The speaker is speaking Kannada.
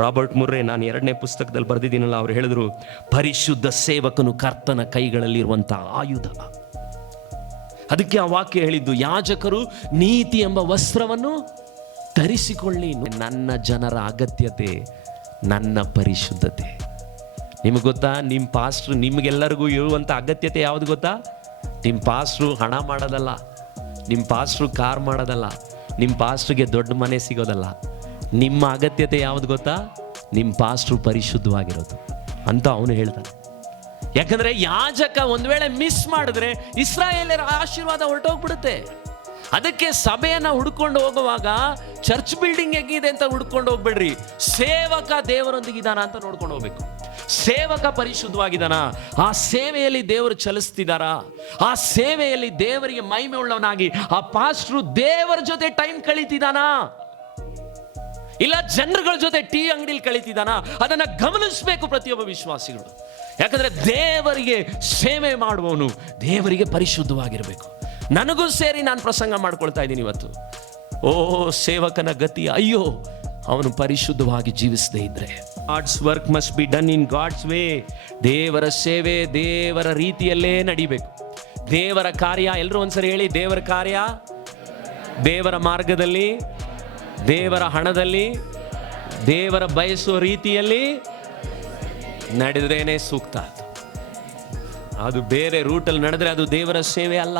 ರಾಬರ್ಟ್ ಮುರ್ರೆ, ನಾನು 2ನೇ ಪುಸ್ತಕದಲ್ಲಿ ಬರೆದಿದ್ದೀನಲ್ಲ, ಅವ್ರು ಹೇಳಿದ್ರು, ಪರಿಶುದ್ಧ ಸೇವಕನು ಕರ್ತನ ಕೈಗಳಲ್ಲಿರುವಂತಹ ಆಯುಧ. ಅದಕ್ಕೆ ಆ ವಾಕ್ಯ ಹೇಳಿದ್ದು, ಯಾಜಕರು ನೀತಿ ಎಂಬ ವಸ್ತ್ರವನ್ನು ಧರಿಸಿಕೊಳ್ಳಿ. ನನ್ನ ಜನರ ಅಗತ್ಯತೆ ನನ್ನ ಪರಿಶುದ್ಧತೆ. ನಿಮಗೆ ಗೊತ್ತಾ, ನಿಮ್ಮ ಪಾಸ್ಟ್ರು ನಿಮಗೆಲ್ಲರಿಗೂ ಇರುವಂಥ ಅಗತ್ಯತೆ ಯಾವುದು ಗೊತ್ತಾ? ನಿಮ್ಮ ಪಾಸ್ಟ್ರು ಹಣ ಮಾಡೋದಲ್ಲ, ನಿಮ್ಮ ಪಾಸ್ಟ್ರು ಕಾರ್ ಮಾಡೋದಲ್ಲ, ನಿಮ್ಮ ಪಾಸ್ಟ್ರಿಗೆ ದೊಡ್ಡ ಮನೆ ಸಿಗೋದಲ್ಲ. ನಿಮ್ಮ ಅಗತ್ಯತೆ ಯಾವುದು ಗೊತ್ತಾ? ನಿಮ್ಮ ಪಾಸ್ಟ್ರು ಪರಿಶುದ್ಧವಾಗಿರೋದು ಅಂತ ಅವನು ಹೇಳ್ತಾನೆ. ಯಾಕಂದರೆ ಯಾಜಕ ಒಂದು ವೇಳೆ ಮಿಸ್ ಮಾಡಿದ್ರೆ ಇಸ್ರಾಯೇಲರ ಆಶೀರ್ವಾದ ಹೊರಟೋಗ್ಬಿಡುತ್ತೆ. ಅದಕ್ಕೆ ಸಭೆಯನ್ನು ಹುಡ್ಕೊಂಡು ಹೋಗುವಾಗ ಚರ್ಚ್ ಬಿಲ್ಡಿಂಗ್ ಹೇಗಿದೆ ಅಂತ ಹುಡ್ಕೊಂಡು ಹೋಗ್ಬೇಡ್ರಿ. ಸೇವಕ ದೇವರೊಂದಿಗಿದಾನ ಅಂತ ನೋಡ್ಕೊಂಡು ಹೋಗ್ಬೇಕು. ಸೇವಕ ಪರಿಶುದ್ಧವಾಗಿದ್ದಾನ, ಆ ಸೇವೆಯಲ್ಲಿ ದೇವರು ಚಲಿಸ್ತಿದಾರ, ಆ ಸೇವೆಯಲ್ಲಿ ದೇವರಿಗೆ ಮಹಿಮೆ ಉಳ್ಳವನಾಗಿ ಆ ಪಾಸ್ಟ್ರು ದೇವರ ಜೊತೆ ಟೈಮ್ ಕಳೀತಿದಾನ, ಇಲ್ಲ ಜನರುಗಳ ಜೊತೆ ಟೀ ಅಂಗಡಿಲಿ ಕಳೀತಿದಾನ, ಅದನ್ನ ಗಮನಿಸಬೇಕು ಪ್ರತಿಯೊಬ್ಬ ವಿಶ್ವಾಸಿಗಳು. ಯಾಕಂದ್ರೆ ದೇವರಿಗೆ ಸೇವೆ ಮಾಡುವವನು ದೇವರಿಗೆ ಪರಿಶುದ್ಧವಾಗಿರಬೇಕು. ನನಗೂ ಸೇರಿ ನಾನು ಪ್ರಸಂಗ ಮಾಡ್ಕೊಳ್ತಾ ಇದ್ದೀನಿ ಇವತ್ತು. ಓ ಸೇವಕನ ಗತಿ ಅಯ್ಯೋ, ಅವನು ಪರಿಶುದ್ಧವಾಗಿ ಜೀವಿಸದೇ ಇದ್ರೆ. God's work must be done in God's way. ದೇವರ ಸೇವೆ ದೇವರ ರೀತಿಯಲ್ಲೇ ನಡಿಬೇಕು. ದೇವರ ಕಾರ್ಯ, ಎಲ್ಲರೂ ಒಂದ್ಸರಿ ಹೇಳಿ, ದೇವರ ಕಾರ್ಯ ದೇವರ ಮಾರ್ಗದಲ್ಲಿ, ದೇವರ ಹಣದಲ್ಲಿ, ದೇವರ ಬಯಸುವ ರೀತಿಯಲ್ಲಿ ನಡೆದ್ರೇನೆ ಸೂಕ್ತ. ಅದು ಬೇರೆ ರೂಟಲ್ಲಿ ನಡೆದ್ರೆ ಅದು ದೇವರ ಸೇವೆ ಅಲ್ಲ.